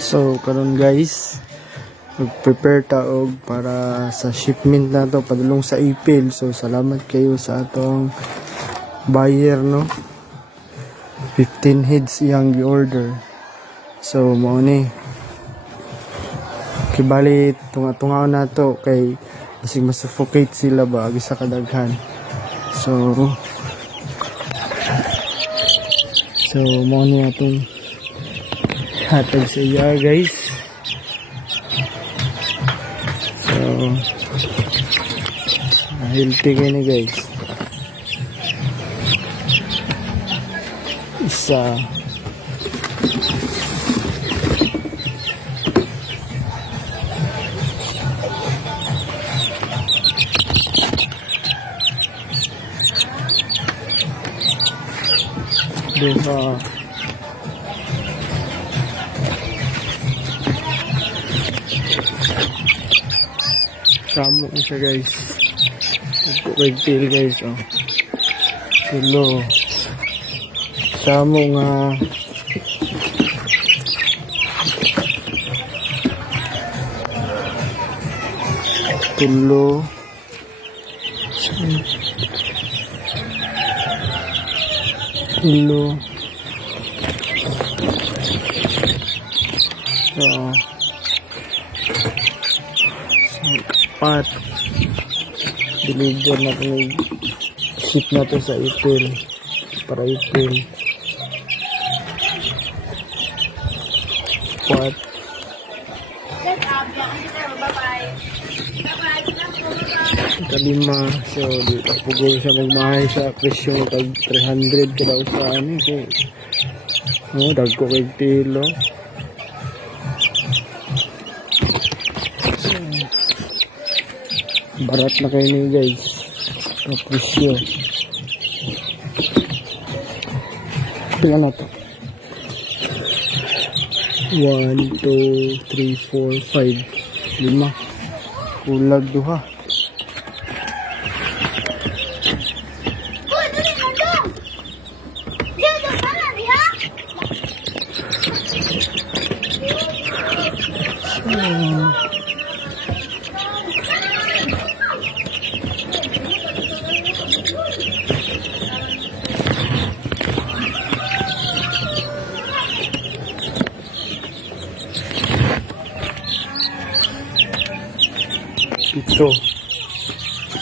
So karon guys, mag-prepare taog para sa shipment na to padulong sa April. So salamat kayo sa atong buyer, no. 15 heads iyang gi-order. So mao ni kibali tunga-tunga na to kay basig masuffocate sila ba agi sa kadaghan. So mao ni atong hatag sa iya guys. So healthy kayo ni guys. Isa dua samo na siya guys. Pagpapagpil guys, oh. Tulo samo nga tulo apat deliver na kami, ship na to sa April para April. Apat kalima. So di pagpugol siya magmahay sa presyo tag 300 kada sa ano ko dagko kay pilo. Barat na kayo ni guys ang presyo. Tingnan na to 1, 2, 3, 4, 5 5 ulag duha. Ito.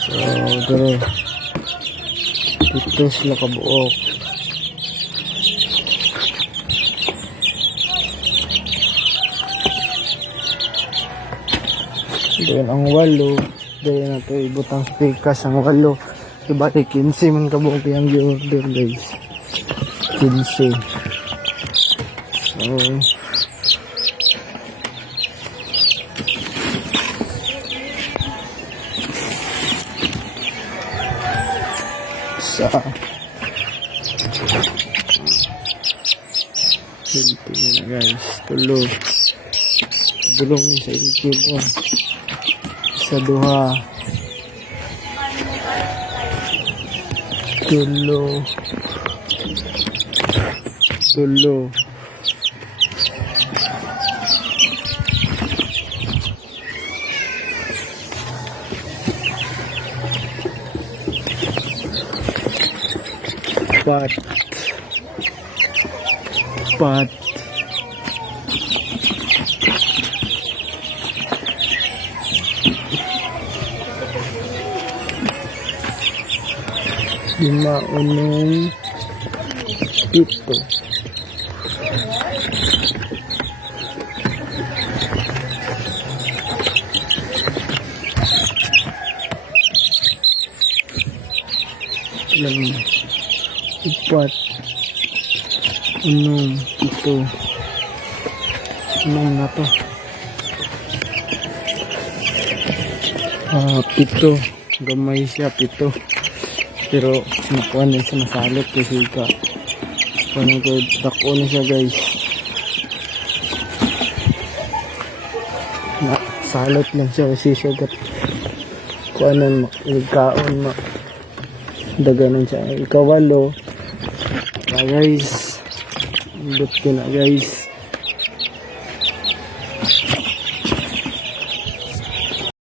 So, gano'n. Ito sila kabuok. Doon ang walo. Doon na ito ibutang pikas ang walo. Diba 15 man kabuok yung i-order guys. 15. So, sa healthy na guys. Tulo dulong sa ilkil oh. Sa duha tulo pat lima unong pito lang upat unong pito unong na to pito gamay siya pito pero nakuha na siya nasalot kasi kuha ko dako na siya guys nasalot lang siya kasi siya kuha na magkaon daganan siya ikawalo guys, indot ko na guys.